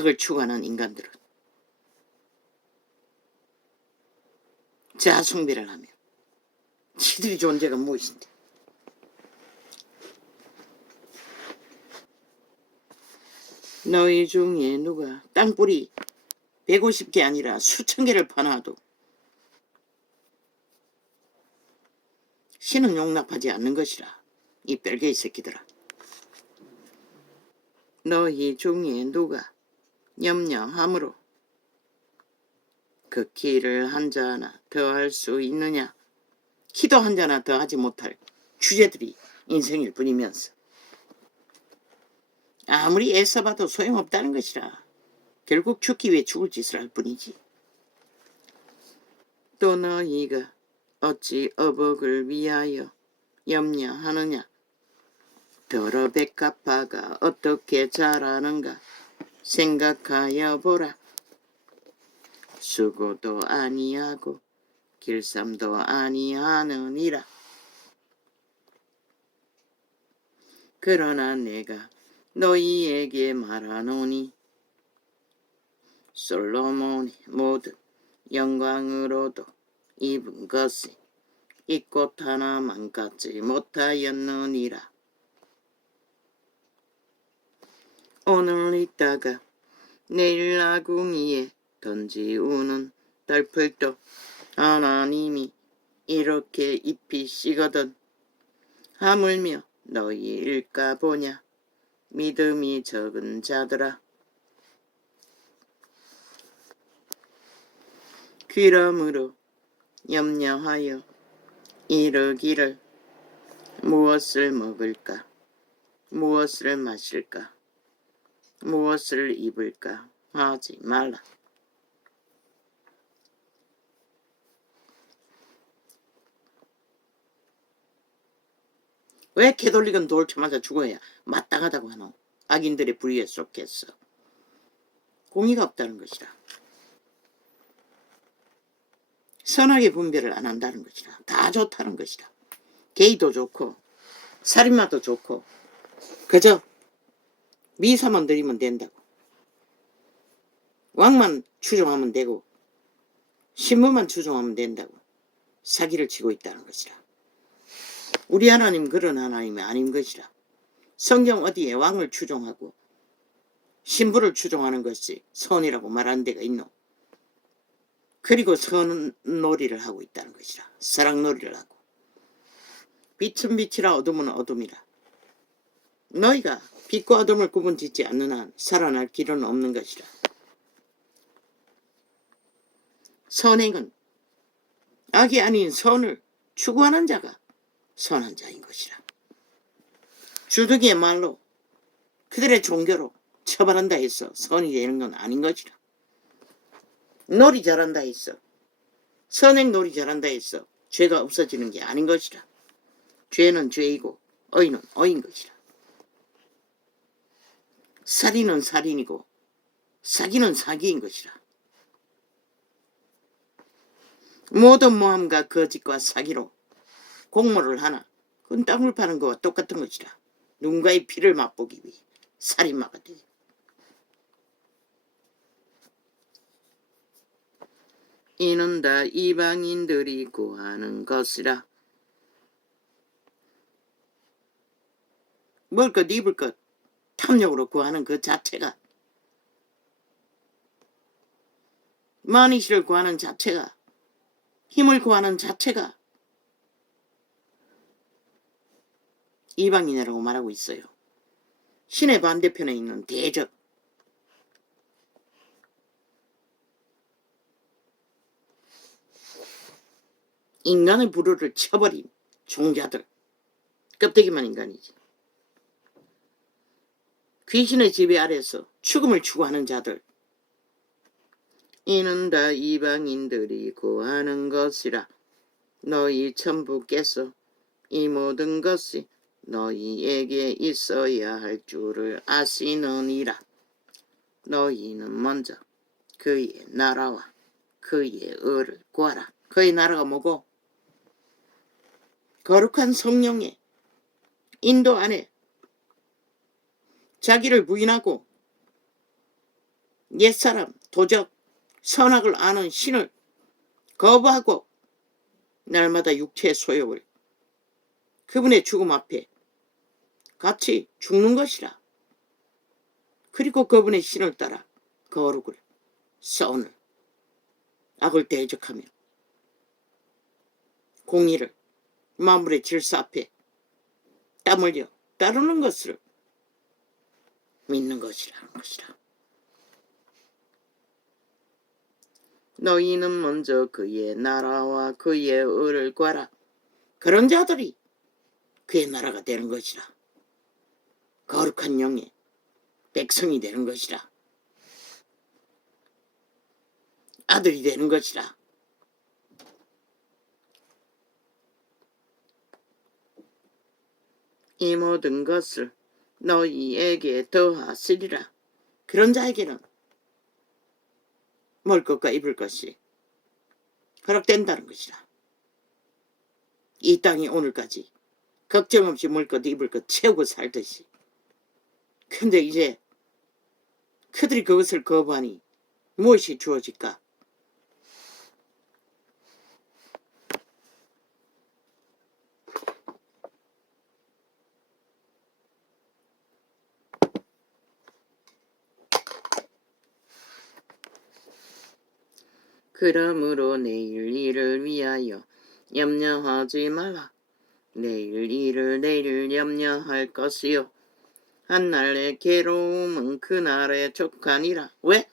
악을 추구하는 인간들은 자아숭배를 하며 지들이 존재가 무엇인데, 너희 중에 누가 땅굴이 150개 아니라 수천 개를 파놔도 신은 용납하지 않는 것이라. 이 뺄개이 새끼들아. 너희 중에 누가 염려함으로 그 키를 한 자나 더 할 수 있느냐. 키도 한 자나 더 하지 못할 주제들이 인생일 뿐이면서 아무리 애써봐도 소용없다는 것이라. 결국 죽기 위해 죽을 짓을 할 뿐이지. 또 너희가 어찌 어복을 위하여 염려하느냐. 더러 백합화가 어떻게 자라는가 생각하여 보라. 수고도 아니하고 길쌈도 아니하느니라. 그러나 내가 너희에게 말하노니 솔로몬이 모든 영광으로도 입은 것이 이 꽃 하나만 갖지 못하였느니라. 오늘 있다가 내일 나궁이에 던지우는 달풀도 하나님이 이렇게 입히시거든. 하물며 너희일까 보냐. 믿음이 적은 자들아. 그러므로 염려하여 이르기를 무엇을 먹을까, 무엇을 마실까, 무엇을 입을까 하지 말라. 왜 캐톨릭은 돌 쳐맞아 죽어야 마땅하다고 하노? 악인들의 불의에 쏟겠어. 공의가 없다는 것이라. 선하게 분별을 안 한다는 것이라. 다 좋다는 것이라. 게이도 좋고 살인마도 좋고 그저 미사만 들이면 된다고. 왕만 추종하면 되고 신부만 추종하면 된다고 사기를 치고 있다는 것이라. 우리 하나님 그런 하나님이 아닌 것이라. 성경 어디에 왕을 추종하고 신부를 추종하는 것이 선이라고 말하는 데가 있노? 그리고 선놀이를 하고 있다는 것이라. 사랑놀이를 하고. 빛은 빛이라 어둠은 어둠이라. 너희가 빛과 어둠을 구분짓지 않는 한 살아날 길은 없는 것이라. 선행은 악이 아닌 선을 추구하는 자가 선한 자인 것이라. 주둥이의 말로 그들의 종교로 처벌한다 해서 선이 되는 건 아닌 것이라. 놀이 잘한다 했어. 선행 놀이 잘한다 했어. 죄가 없어지는 게 아닌 것이라. 죄는 죄이고 어이는 어인 것이라. 살인은 살인이고 사기는 사기인 것이라. 모든 모함과 거짓과 사기로 공모를 하나 그건 땅을 파는 것과 똑같은 것이라. 누군가의 피를 맛보기 위해 살인마가 돼. 이는 다 이방인들이 구하는 것이라. 먹을 것 입을 것 탐욕으로 구하는 그 자체가, 만이시를 구하는 자체가, 힘을 구하는 자체가 이방인이라고 말하고 있어요. 신의 반대편에 있는 대적, 인간의 불효를 쳐버린 종자들, 껍데기만 인간이지. 귀신의 지배 아래서 죽음을 추구하는 자들, 이는 다 이방인들이 구하는 것이라. 너희 천부께서 이 모든 것이 너희에게 있어야 할 줄을 아시느니라. 너희는 먼저 그의 나라와 그의 의를 구하라. 그의 나라가 뭐고? 거룩한 성령의 인도 안에 자기를 부인하고 옛사람, 도적, 선악을 아는 신을 거부하고 날마다 육체의 소욕을 그분의 죽음 앞에 같이 죽는 것이라. 그리고 그분의 신을 따라 거룩을, 선을, 악을 대적하며 공의를 만물의 질서 앞에 땀 흘려 따르는 것을 믿는 것이라는 것이라. 너희는 먼저 그의 나라와 그의 의를 구하라. 그런 자들이 그의 나라가 되는 것이라. 거룩한 영의 백성이 되는 것이라. 아들이 되는 것이라. 이 모든 것을 너희에게 더하시리라. 그런 자에게는 먹을 것과 입을 것이 허락된다는 것이라. 이 땅이 오늘까지 걱정 없이 먹을 것 입을 것 채우고 살듯이. 근데 이제 그들이 그것을 거부하니 무엇이 주어질까? 그러므로 내일 일을 위하여 염려하지 말라. 내일 일을 내일 염려할 것이요 한날의 괴로움은 그날에 족하니라. 왜?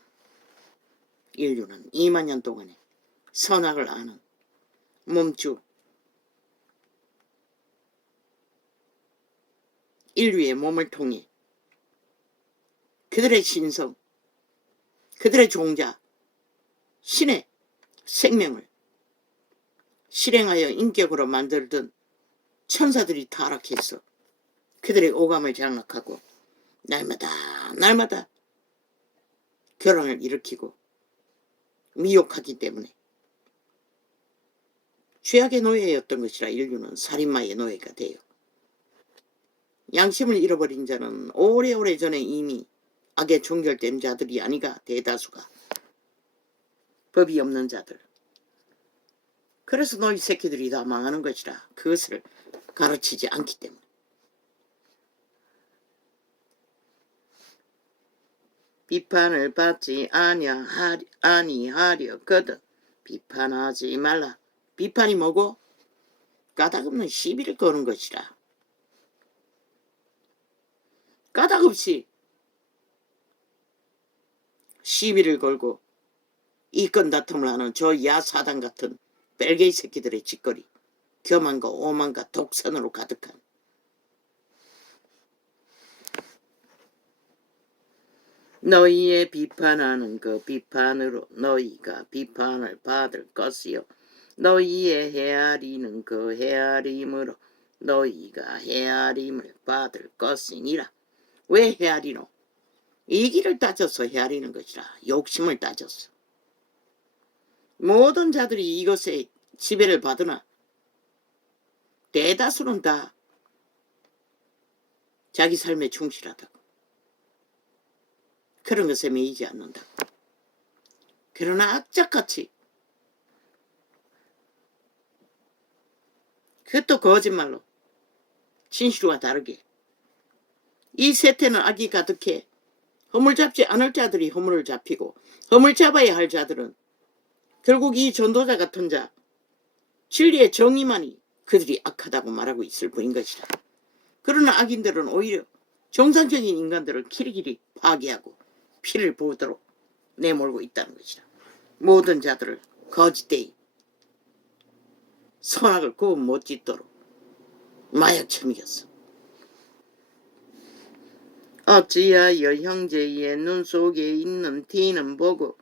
인류는 2만 년 동안에 선악을 아는 몸주 인류의 몸을 통해 그들의 신성, 그들의 종자, 신의 생명을 실행하여 인격으로 만들던 천사들이 타락해서 그들의 오감을 장악하고 날마다 결혼을 일으키고 미혹하기 때문에 죄악의 노예였던 것이라. 인류는 살인마의 노예가 돼요. 양심을 잃어버린 자는 오래오래 전에 이미 악에 종결된 자들이 아니가. 대다수가 법이 없는 자들. 그래서 너희 새끼들이 다 망하는 것이라. 그것을 가르치지 않기 때문에. 비판을 받지 아니하려거든 비판하지 말라. 비판이 뭐고? 까닭없는 시비를 거는 것이라. 까닭없이 시비를 걸고 이건 다툼을 하는 저 야사단 같은 뺄개이 새끼들의 짓거리, 교만과 오만과 독선으로 가득한. 너희의 비판하는 그 비판으로 너희가 비판을 받을 것이요 너희의 헤아리는 그 헤아림으로 너희가 헤아림을 받을 것이니라. 왜 헤아리노? 이기를 따져서 헤아리는 것이라. 욕심을 따져서. 모든 자들이 이것에 지배를 받으나 대다수는 다 자기 삶에 충실하다고. 그런 것에 매이지 않는다고. 그러나 악착같이 그것도 거짓말로 진실과 다르게 이 세태는 악이 가득해 허물 잡지 않을 자들이 허물을 잡히고 허물 잡아야 할 자들은 결국 이 전도자 같은 자 진리의 정의만이 그들이 악하다고 말하고 있을 뿐인 것이다. 그러나 악인들은 오히려 정상적인 인간들을 길이길이 파괴하고 피를 보도록 내몰고 있다는 것이다. 모든 자들을 거짓되이 선악을 구분 못 짓도록 마약처먹였어. 어찌하여 형제의 눈 속에 있는 티는 보고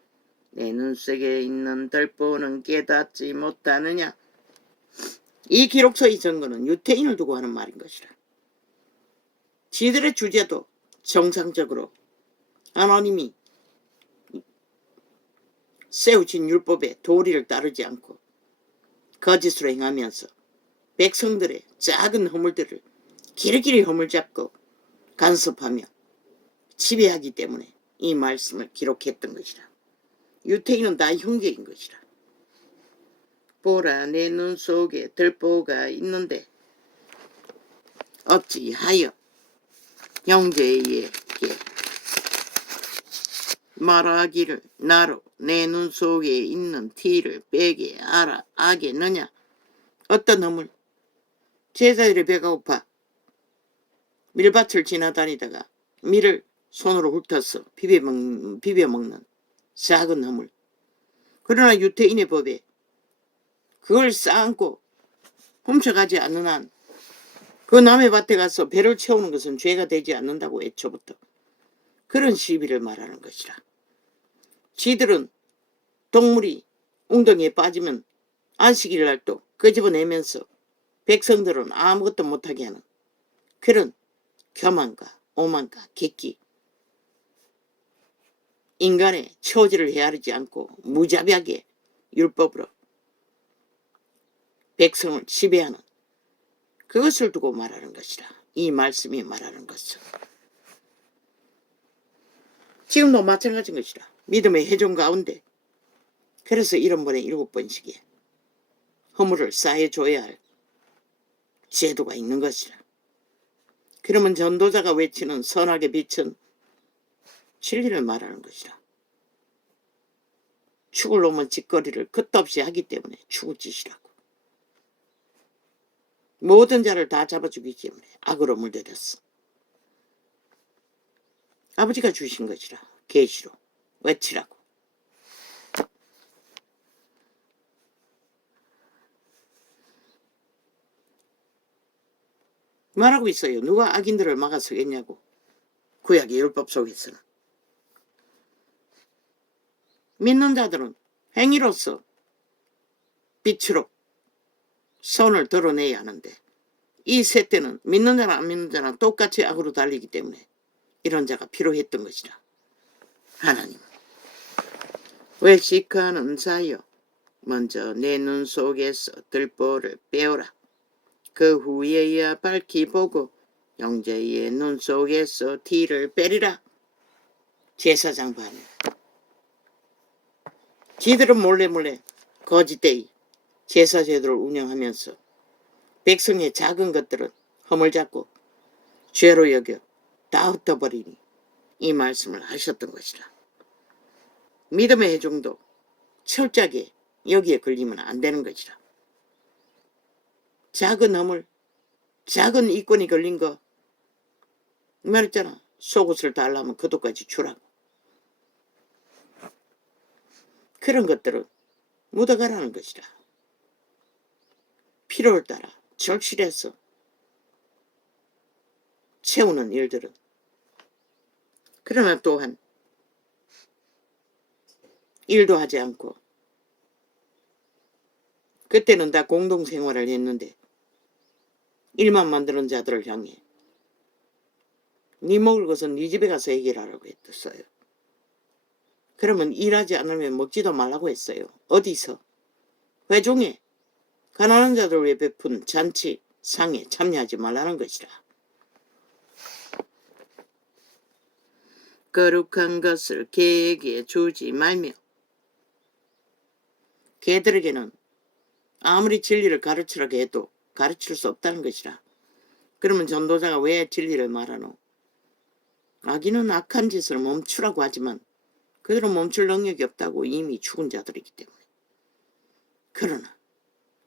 내 눈 속에 있는 덜보는 깨닫지 못하느냐. 이 기록서의 증거는 유태인을 두고 하는 말인 것이라. 지들의 주제도 정상적으로 하나님이 세우신 율법의 도리를 따르지 않고 거짓으로 행하면서 백성들의 작은 허물들을 길이길이 허물 잡고 간섭하며 지배하기 때문에 이 말씀을 기록했던 것이라. 유태인은 다 형제인 것이라. 보라, 내 눈 속에 들보가 있는데 어찌하여 형제에게 말하기를 나로 내 눈 속에 있는 티를 빼게 하겠느냐. 어떤 놈을 제자들의 배가 고파 밀밭을 지나다니다가 밀을 손으로 훑어서 비벼먹는 작은 허물. 그러나 유태인의 법에 그걸 쌓고 훔쳐가지 않는 한 그 남의 밭에 가서 배를 채우는 것은 죄가 되지 않는다고 애초부터 그런 시비를 말하는 것이라. 지들은 동물이 웅덩이에 빠지면 안식일 날도 끄집어내면서 백성들은 아무것도 못하게 하는 그런 교만과 오만과 객기, 인간의 처지를 헤아리지 않고 무자비하게 율법으로 백성을 지배하는 그것을 두고 말하는 것이라. 이 말씀이 말하는 것은 지금도 마찬가지인 것이라. 믿음의 회중 가운데 그래서 1원분에 7번씩에 허물을 쌓여줘야 할 제도가 있는 것이라. 그러면 전도자가 외치는 선악의 빛은 진리를 말하는 것이라. 죽을 놈은 짓거리를 끝없이 하기 때문에 죽을 짓이라고. 모든 자를 다 잡아주기 때문에 악으로 물들였어. 아버지가 주신 것이라. 계시로 외치라고. 말하고 있어요. 누가 악인들을 막아서겠냐고. 구약의 율법 속에서는. 믿는 자들은 행위로서 빛으로 손을 드러내야 하는데 이 세대는 믿는 자나 안 믿는 자나 똑같이 악으로 달리기 때문에 이런 자가 필요했던 것이라. 하나님, 외식하는 자여 먼저 내 눈 속에서 들보를 빼오라. 그 후에야 밝히 보고 형제의 눈 속에서 티를 빼리라. 제사장 반응. 지들은 몰래 거짓되이 제사 제도를 운영하면서 백성의 작은 것들은 허물 잡고 죄로 여겨 다 흩어버리니 이 말씀을 하셨던 것이라. 믿음의 회중도 철저하게 여기에 걸리면 안 되는 것이라. 작은 허물, 작은 이권이 걸린 거 말했잖아. 속옷을 달라면 그도까지 주라고. 그런 것들은 묻어가라는 것이라. 필요를 따라 절실해서 채우는 일들은. 그러나 또한 일도 하지 않고 그때는 다 공동생활을 했는데 일만 만드는 자들을 향해 네 먹을 것은 네 집에 가서 해결하라고 했어요. 그러면 일하지 않으면 먹지도 말라고 했어요. 어디서? 회중에 가난한 자들 위해 베푼 잔치 상에 참여하지 말라는 것이라. 거룩한 것을 개에게 주지 말며. 개들에게는 아무리 진리를 가르치라고 해도 가르칠 수 없다는 것이라. 그러면 전도자가 왜 진리를 말하노? 악인은 악한 짓을 멈추라고 하지만 그들은 멈출 능력이 없다고. 이미 죽은 자들이기 때문에. 그러나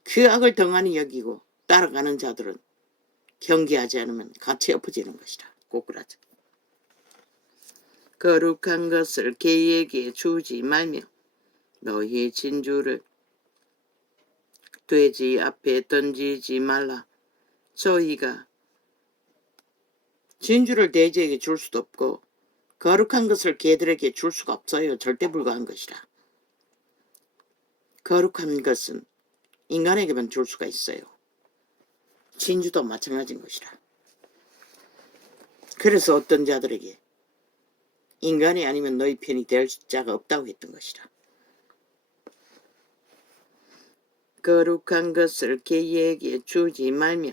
그 악을 덩하니 여기고 따라가는 자들은 경계하지 않으면 같이 엎어지는 것이라. 꼬꾸라져. 거룩한 것을 개에게 주지 말며 너희 진주를 돼지 앞에 던지지 말라. 저희가 진주를 돼지에게 줄 수도 없고 거룩한 것을 개들에게 줄 수가 없어요. 절대 불가한 것이라. 거룩한 것은 인간에게만 줄 수가 있어요. 진주도 마찬가지인 것이라. 그래서 어떤 자들에게 인간이 아니면 너희 편이 될 자가 없다고 했던 것이라. 거룩한 것을 개에게 주지 말며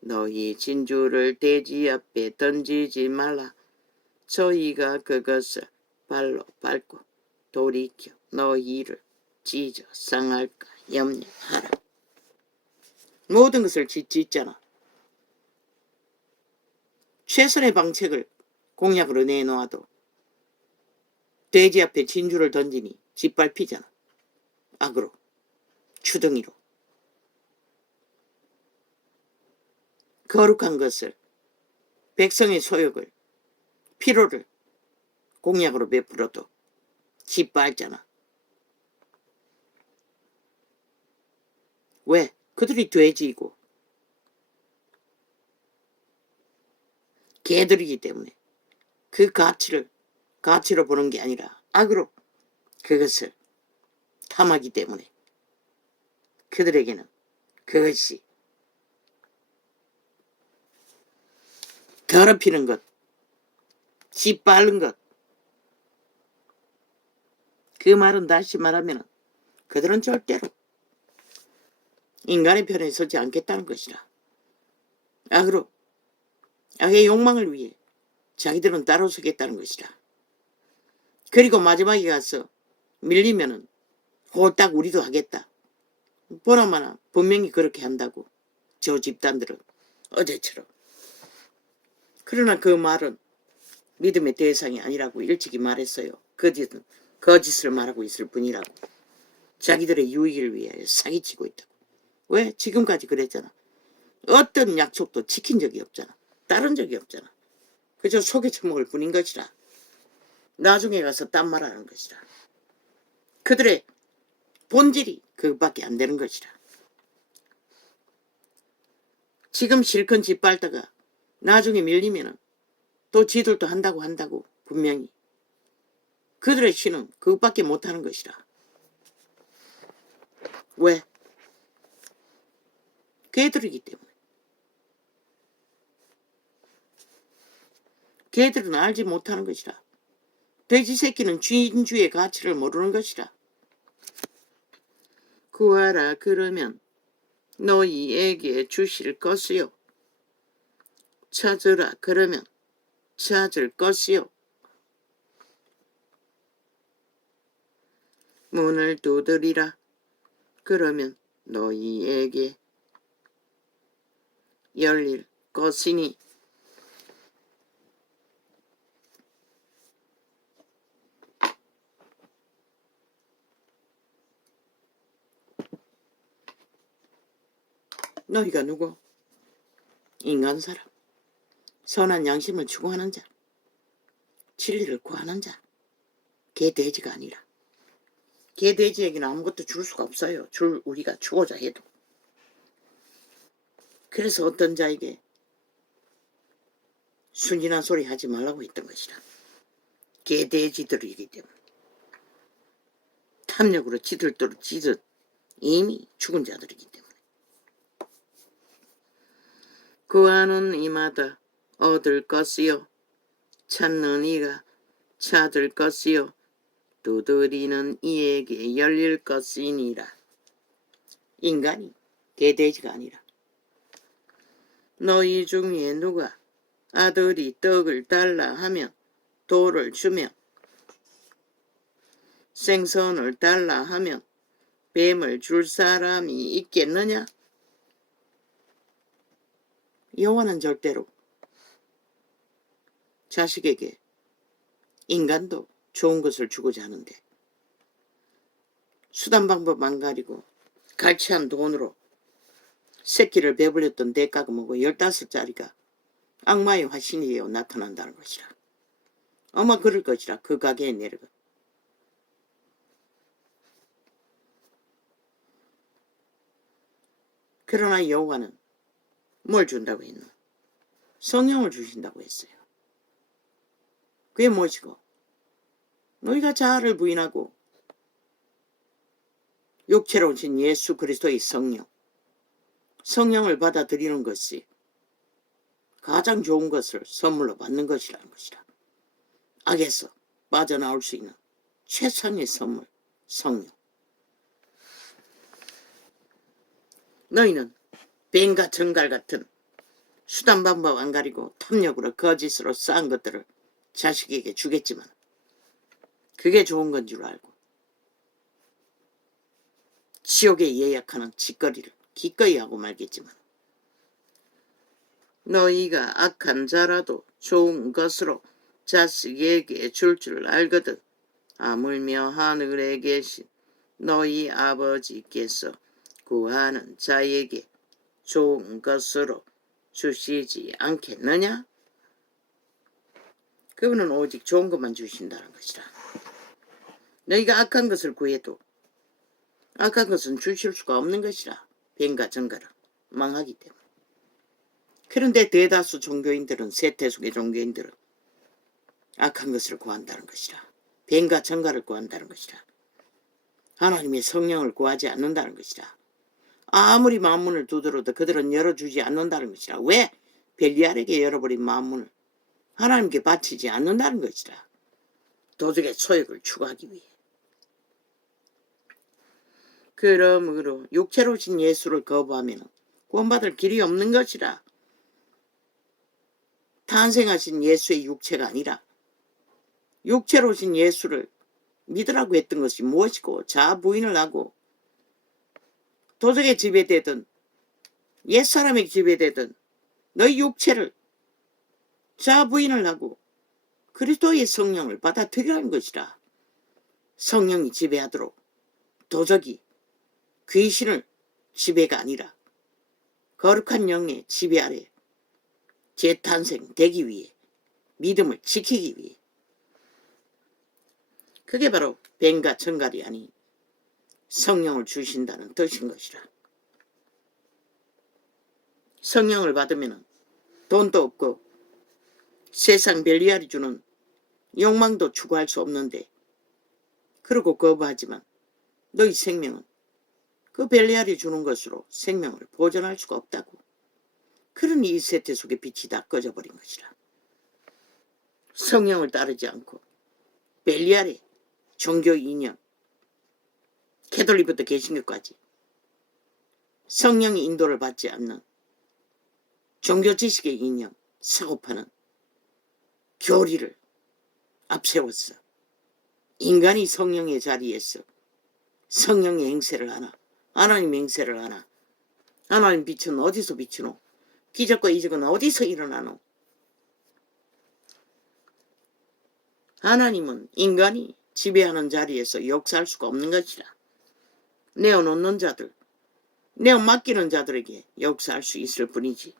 너희 진주를 돼지 앞에 던지지 말라. 저희가 그것을 발로 밟고 돌이켜 너희를 찢어 상할까 염려하라. 모든 것을 짓잖아. 최선의 방책을 공약으로 내놓아도 돼지 앞에 진주를 던지니 짓밟히잖아. 악으로, 추덩이로. 거룩한 것을, 백성의 소욕을, 피로를 공약으로 베풀어도 짓밟잖아. 왜? 그들이 돼지이고 개들이기 때문에 그 가치로 보는 게 아니라 악으로 그것을 탐하기 때문에 그들에게는 그것이 더럽히는 것, 짓밟는 것. 그 말은 다시 말하면 그들은 절대로 인간의 편에 서지 않겠다는 것이라. 악으로, 악의 욕망을 위해 자기들은 따로 서겠다는 것이라. 그리고 마지막에 가서 밀리면은 홀딱 우리도 하겠다. 보나마나 분명히 그렇게 한다고 저 집단들은 어제처럼. 그러나 그 말은 믿음의 대상이 아니라고 일찍이 말했어요. 거짓을 말하고 있을 뿐이라고. 자기들의 유익을 위하여 사기치고 있다고. 왜? 지금까지 그랬잖아. 어떤 약속도 지킨 적이 없잖아. 따른 적이 없잖아. 그저 속에 처먹을 뿐인 것이라. 나중에 가서 딴 말하는 것이라. 그들의 본질이 그것밖에 안 되는 것이라. 지금 실컷 짓밟다가 나중에 밀리면은 또 지들도 한다고 분명히. 그들의 신은 그것밖에 못하는 것이라. 왜? 개들이기 때문에. 개들은 알지 못하는 것이라. 돼지 새끼는 진주의 가치를 모르는 것이라. 구하라 그러면 너희에게 주실 것이요. 찾으라 그러면 찾을 것이요. 문을 두드리라 그러면 너희에게 열릴 것이니. 너희가 누구? 인간 사람. 선한 양심을 추구하는 자. 진리를 구하는 자. 개 돼지가 아니라. 개 돼지에게는 아무것도 줄 수가 없어요. 우리가 주고자 해도. 그래서 어떤 자에게 순진한 소리 하지 말라고 했던 것이라. 개 돼지들이기 때문에. 탐욕으로 지들도록 지듯 이미 죽은 자들이기 때문에. 구하는 이마다 얻을 것이요. 찾는 이가 찾을 것이요. 두드리는 이에게 열릴 것이니라. 인간이 개돼지가 아니라. 너희 중에 누가 아들이 떡을 달라 하면 돌을 주며 생선을 달라 하면 뱀을 줄 사람이 있겠느냐? 여호와는 절대로 자식에게 인간도 좋은 것을 주고자 하는데 수단 방법 안 가리고 갈취한 돈으로 새끼를 배불렸던 대가가 뭐고 15짜리가 악마의 화신이 되어 나타난다는 것이라. 아마 그럴 것이라. 그 가게에 내려가. 그러나 여호와는 뭘 준다고 했노? 성령을 주신다고 했어요. 그게 무엇이고? 너희가 자아를 부인하고 육체로 오신 예수 그리스도의 성령을 받아들이는 것이 가장 좋은 것을 선물로 받는 것이라는 것이라. 악에서 빠져나올 수 있는 최상의 선물, 성령. 너희는 뱀과 정갈 같은 수단 방법 안 가리고 탐욕으로 거짓으로 쌓은 것들을 자식에게 주겠지만 그게 좋은 건 줄 알고 지옥에 예약하는 짓거리를 기꺼이 하고 말겠지만 너희가 악한 자라도 좋은 것으로 자식에게 줄 알거든. 하물며 하늘에 계신 너희 아버지께서 구하는 자에게 좋은 것으로 주시지 않겠느냐? 그분은 오직 좋은 것만 주신다는 것이라. 너희가 악한 것을 구해도 악한 것은 주실 수가 없는 것이라. 뱀과 정갈은 망하기 때문에. 그런데 대다수 종교인들은, 세태속의 종교인들은 악한 것을 구한다는 것이라. 뱀과 정갈을 구한다는 것이라. 하나님의 성령을 구하지 않는다는 것이라. 아무리 마음문을 두드려도 그들은 열어주지 않는다는 것이라. 왜? 벨리알에게 열어버린 마음문을 하나님께 바치지 않는다는 것이라. 도적의 소욕을 추구하기 위해. 그러므로 육체로 오신 예수를 거부하면 구원받을 길이 없는 것이라. 탄생하신 예수의 육체가 아니라 육체로 오신 예수를 믿으라고 했던 것이 무엇이고 자아 부인을 하고 도적의 지배되든 옛사람의 지배되든 너희 육체를 자아 부인을 하고 그리스도의 성령을 받아들이라는 것이라. 성령이 지배하도록 도적이 귀신을 지배가 아니라 거룩한 영의 지배 아래 재탄생되기 위해 믿음을 지키기 위해 그게 바로 뱀과 정갈이 아닌 성령을 주신다는 뜻인 것이라. 성령을 받으면 돈도 없고 세상 벨리알이 주는 욕망도 추구할 수 없는데 그러고 거부하지만 너희 생명은 그 벨리알이 주는 것으로 생명을 보존할 수가 없다고. 그러니 이 세태 속에 빛이 다 꺼져버린 것이라. 성령을 따르지 않고 벨리알의 종교 이념, 캐톨릭부터 개신교까지 성령의 인도를 받지 않는 종교 지식의 이념, 사고파는 교리를 앞세웠어. 인간이 성령의 자리에서 성령의 행세를 하나, 하나님 행세를 하나. 하나님 빛은 어디서 비치노? 기적과 이적은 어디서 일어나노? 하나님은 인간이 지배하는 자리에서 역사할 수가 없는 것이라. 내어놓는 자들, 내어 맡기는 자들에게 역사할 수 있을 뿐이지.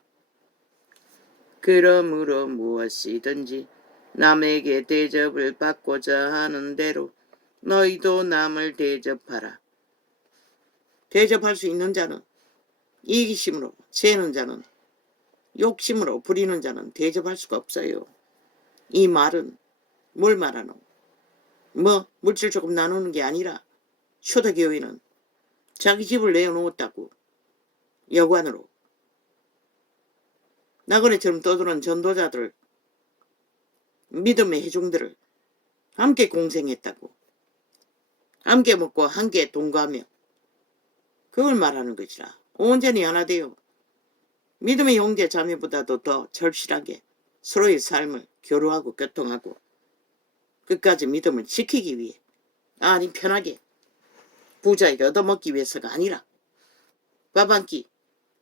그러므로 무엇이든지 남에게 대접을 받고자 하는 대로 너희도 남을 대접하라. 대접할 수 있는 자는, 이기심으로 재는 자는, 욕심으로 부리는 자는 대접할 수가 없어요. 이 말은 뭘 말하노? 물질 조금 나누는 게 아니라 초대교회는 자기 집을 내어놓았다고 여관으로 나그네처럼 떠도는 전도자들, 믿음의 회중들을 함께 공생했다고. 함께 먹고 함께 동거하며 그걸 말하는 것이라. 온전히 하나 되어 믿음의 형제 자매보다도 더 절실하게 서로의 삶을 교류하고 교통하고 끝까지 믿음을 지키기 위해, 아니 편하게 부자에게 얻어먹기 위해서가 아니라, 밥 한 끼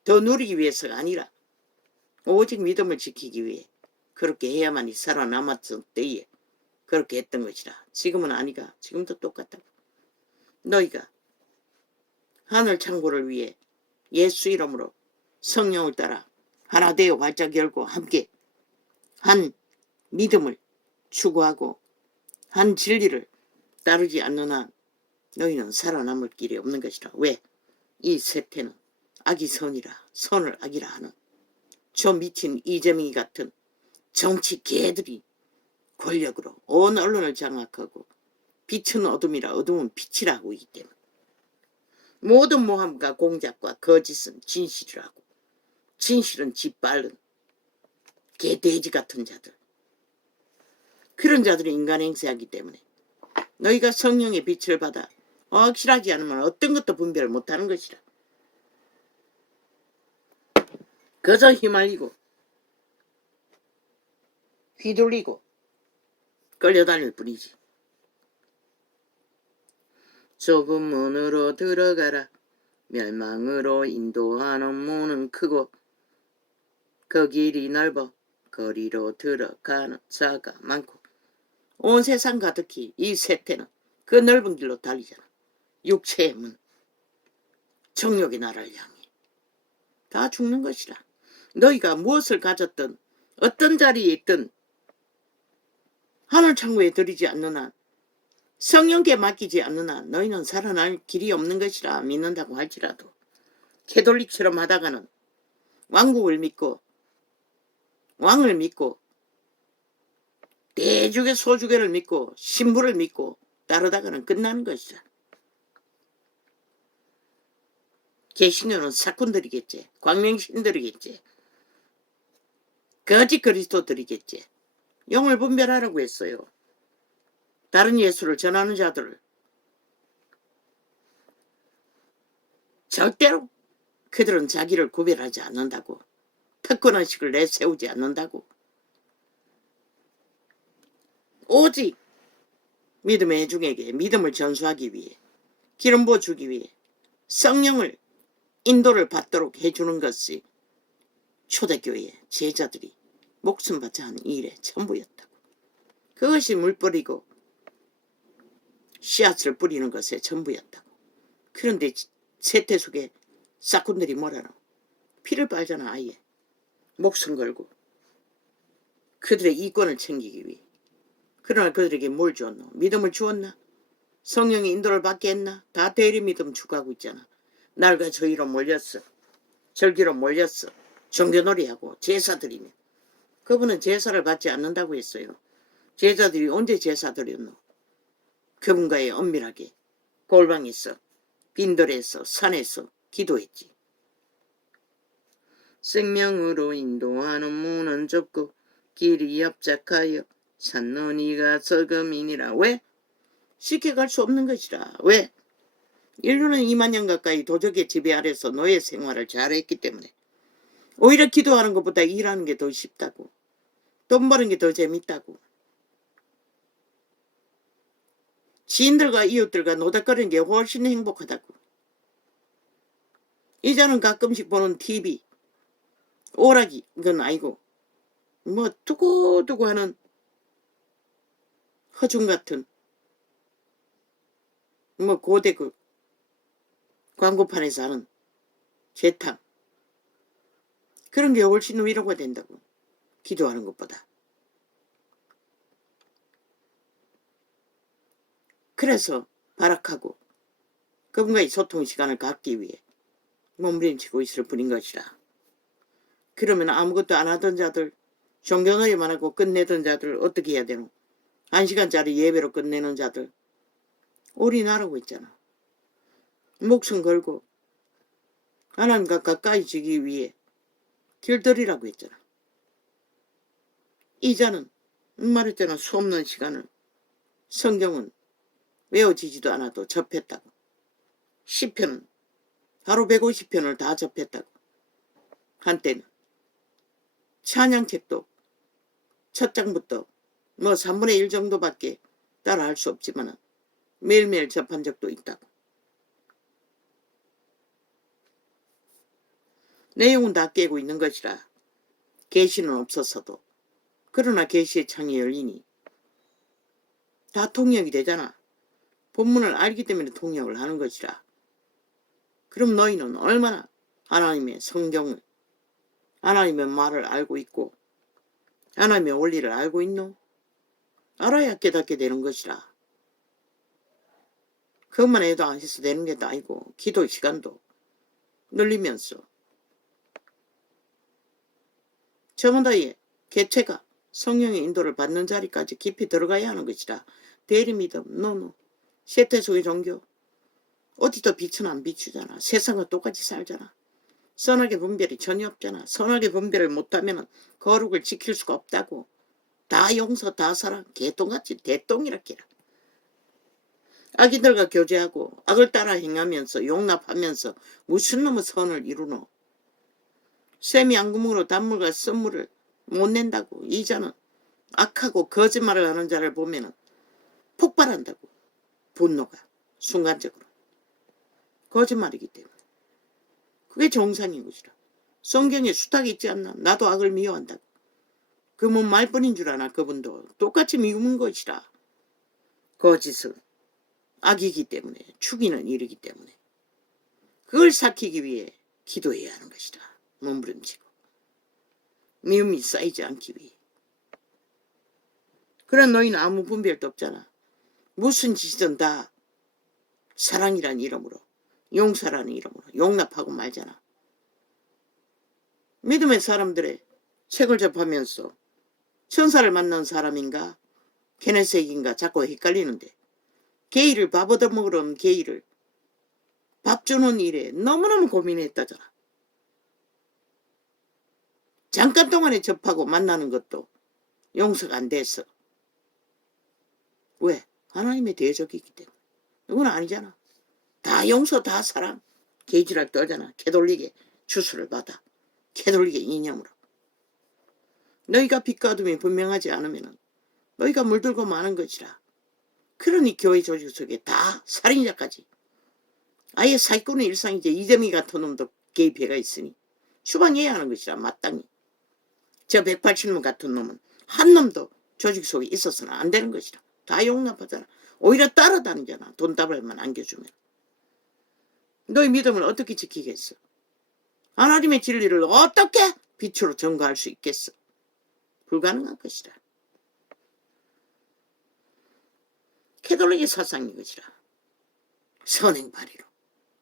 더 누리기 위해서가 아니라 오직 믿음을 지키기 위해 그렇게 해야만이 살아남았을 때에 그렇게 했던 것이라. 지금은 아니가. 지금도 똑같다고. 너희가 하늘 창고를 위해 예수 이름으로 성령을 따라 하나 되어 활짝 열고 함께 한 믿음을 추구하고 한 진리를 따르지 않는 한 너희는 살아남을 길이 없는 것이라. 왜? 이 세태는 악이 선이라 선을 악이라 하는 저 미친 이재명이 같은 정치 개들이 권력으로 온 언론을 장악하고 빛은 어둠이라 어둠은 빛이라 하고 있기 때문에 모든 모함과 공작과 거짓은 진실이라고. 진실은 짓밟는 개돼지 같은 자들, 그런 자들이 인간 행세하기 때문에 너희가 성령의 빛을 받아 확실하지 않으면 어떤 것도 분별을 못하는 것이라. 그저 휘말리고 휘둘리고 끌려다닐 뿐이지. 좁은 문으로 들어가라. 멸망으로 인도하는 문은 크고 그 길이 넓어 거리로 들어가는 자가 많고. 온 세상 가득히 이 세태는 그 넓은 길로 달리잖아. 육체의 문, 정욕의 나라를 향해 다 죽는 것이라. 너희가 무엇을 가졌든 어떤 자리에 있든 하늘 창고에 들이지 않는 한, 성령께 맡기지 않는 한 너희는 살아날 길이 없는 것이라. 믿는다고 할지라도 캐톨릭처럼 하다가는 왕국을 믿고 왕을 믿고 대주교 소주교를 믿고 신부를 믿고 따르다가는 끝나는 것이다. 개신교는 사꾼들이겠지. 광명신들이겠지. 거짓 그리스도들이겠지. 영을 분별하라고 했어요. 다른 예수를 전하는 자들을 절대로 그들은 자기를 구별하지 않는다고. 특권의식을 내세우지 않는다고. 오직 믿음의 애중에게 믿음을 전수하기 위해, 기름 부어주기 위해 성령을 인도를 받도록 해주는 것이 초대교회의 제자들이 목숨 바쳐 한 일의 전부였다고. 그것이 물 뿌리고 씨앗을 뿌리는 것의 전부였다고. 그런데 세태 속에 싹군들이 뭐라노? 피를 빨잖아. 아예 목숨 걸고 그들의 이권을 챙기기 위해. 그러나 그들에게 뭘 주었노? 믿음을 주었나? 성령의 인도를 받게 했나? 다 대리 믿음 추구하고 있잖아. 날과 저희로 몰렸어. 절기로 몰렸어. 종교놀이하고 제사 드리며. 그분은 제사를 받지 않는다고 했어요. 제자들이 언제 제사 드렸노? 그분과의 엄밀하게 골방에서 빈들에서 산에서 기도했지. 생명으로 인도하는 문은 좁고 길이 협착하여 산너니가 적음이니라. 왜? 쉽게 갈 수 없는 것이라. 왜? 인류는 2만 년 가까이 도적의 지배 아래서 노예 생활을 잘했기 때문에 오히려 기도하는 것보다 일하는 게 더 쉽다고. 돈 버는 게 더 재밌다고. 지인들과 이웃들과 노닥거리는 게 훨씬 행복하다고. 이제는 가끔씩 보는 TV, 오락이 이건 아니고 뭐 두고두고 하는 허중 같은 뭐 고대 그 광고판에서 하는 재탕, 그런 게 훨씬 위로가 된다고. 기도하는 것보다. 그래서 발악하고 그분과의 소통 시간을 갖기 위해 몸부림치고 있을 뿐인 것이라. 그러면 아무것도 안 하던 자들, 종교놀이만 하고 끝내던 자들 어떻게 해야 되노? 1시간짜리 예배로 끝내는 자들 올인하라고 했잖아. 목숨 걸고 하나님과 가까이 지기 위해 길들이라고 했잖아. 이자는 말했잖아. 수없는 시간을 성경은 외워지지도 않아도 접했다고. 시편은 하루 150편을 다 접했다고. 한때는 찬양책도 첫 장부터 뭐 3분의 1 정도밖에 따라 할 수 없지만 매일매일 접한 적도 있다고. 내용은 다 깨고 있는 것이라. 계시는 없었어도. 그러나 계시의 창이 열리니 다 통역이 되잖아. 본문을 알기 때문에 통역을 하는 것이라. 그럼 너희는 얼마나 하나님의 성경을, 하나님의 말을 알고 있고 하나님의 원리를 알고 있노? 알아야 깨닫게 되는 것이라. 그것만 해도 안 해서 되는 게 아니고 기도 시간도 늘리면서 저마다의 개체가 성령의 인도를 받는 자리까지 깊이 들어가야 하는 것이라. 대리믿음, 노노, 세태 속의 종교 어디도 빛은 안 비추잖아. 세상과 똑같이 살잖아. 선악의 분별이 전혀 없잖아. 선악의 분별을 못하면 거룩을 지킬 수가 없다고. 다 용서, 다 사랑, 개똥같이 대똥이라기라. 악인들과 교제하고 악을 따라 행하면서 용납하면서 무슨 놈의 선을 이루노? 쇠미 앙구멍으로 단물과 쓴물을 못 낸다고. 이자는 악하고 거짓말을 하는 자를 보면 폭발한다고. 분노가. 순간적으로. 거짓말이기 때문에. 그게 정상인 것이라. 성경에 수탁이 있지 않나? 나도 악을 미워한다고. 그 뭐 말뿐인 줄 아나 그분도 똑같이 미운 것이라. 거짓은 악이기 때문에 죽이는 일이기 때문에 그걸 삭히기 위해 기도해야 하는 것이라. 몸부림치고 미움이 쌓이지 않기 위해. 그런 너희는 아무 분별도 없잖아. 무슨 짓이든 다 사랑이라는 이름으로 용서라는 이름으로 용납하고 말잖아. 믿음의 사람들의 책을 접하면서 천사를 만난 사람인가 케네색인가 자꾸 헷갈리는데 게이를 밥 얻어먹으러 온 게이를 밥 주는 일에 너무너무 고민했다잖아. 잠깐 동안에 접하고 만나는 것도 용서가 안 됐어. 왜? 하나님의 대적이기 때문에. 이건 아니잖아. 다 용서 다 사랑. 게이지랄 떨잖아. 캐돌릭의 주수를 받아. 캐돌릭의 이념으로. 너희가 빛과 어둠이 분명하지 않으면 너희가 물들고 마는 것이라. 그러니 교회 조직 속에 다 살인자까지. 아예 사기꾼의 일상이제 이재미 같은 놈도 개입해가 있으니 추방해야 하는 것이라 마땅히. 저 180놈 같은 놈은 한 놈도 조직 속에 있어서는 안 되는 것이라. 다 용납하잖아. 오히려 따라다니잖아. 돈다발만 안겨주면. 너희 믿음을 어떻게 지키겠어? 하나님의 진리를 어떻게 빛으로 전가할 수 있겠어? 불가능한 것이라. 캐톨릭의 사상인 것이라. 선행발이로.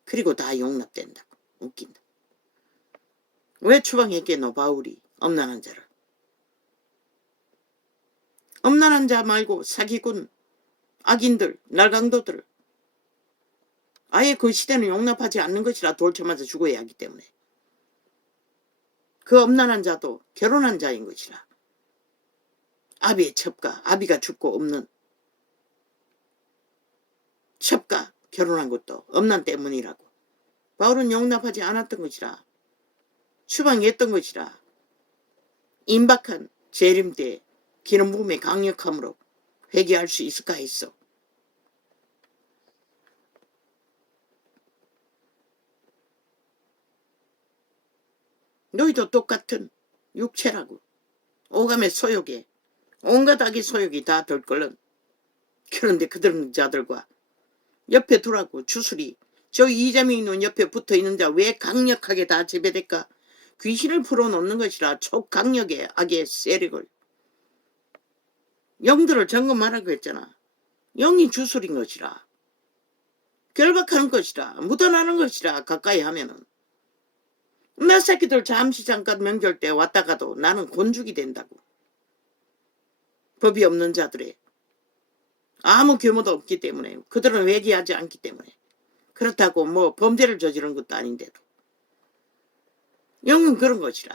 그리고 다 용납된다고. 웃긴다. 왜 추방했겠노 바울이 엄난한 자를. 엄난한 자 말고 사기꾼, 악인들, 날강도들을 아예 그 시대는 용납하지 않는 것이라 돌쳐 맞아 죽어야 하기 때문에. 그 엄난한 자도 결혼한 자인 것이라. 아비의 첩가, 아비가 죽고 없는 첩가 결혼한 것도 엄난 때문이라고. 바울은 용납하지 않았던 것이라. 추방했던 것이라. 임박한 재림 때 기름 부음의 강력함으로 회개할 수 있을까 했어. 너희도 똑같은 육체라고. 오감의 소욕에 온갖 악의 소욕이 다 덜걸른. 그런데 그들 자들과 옆에 두라고. 주술이 저 이자미 있는 옆에 붙어있는 자 왜 강력하게 다 지배될까? 귀신을 풀어놓는 것이라. 촉강력의 악의 세력을. 영들을 점검하라고 했잖아. 영이 주술인 것이라. 결박하는 것이라. 묻어나는 것이라. 가까이 하면은. 내 새끼들 잠시 잠깐 명절 때 왔다가도 나는 곤죽이 된다고. 법이 없는 자들의 아무 규모도 없기 때문에. 그들은 회개하지 않기 때문에. 그렇다고 뭐 범죄를 저지른 것도 아닌데도. 영은 그런 것이라.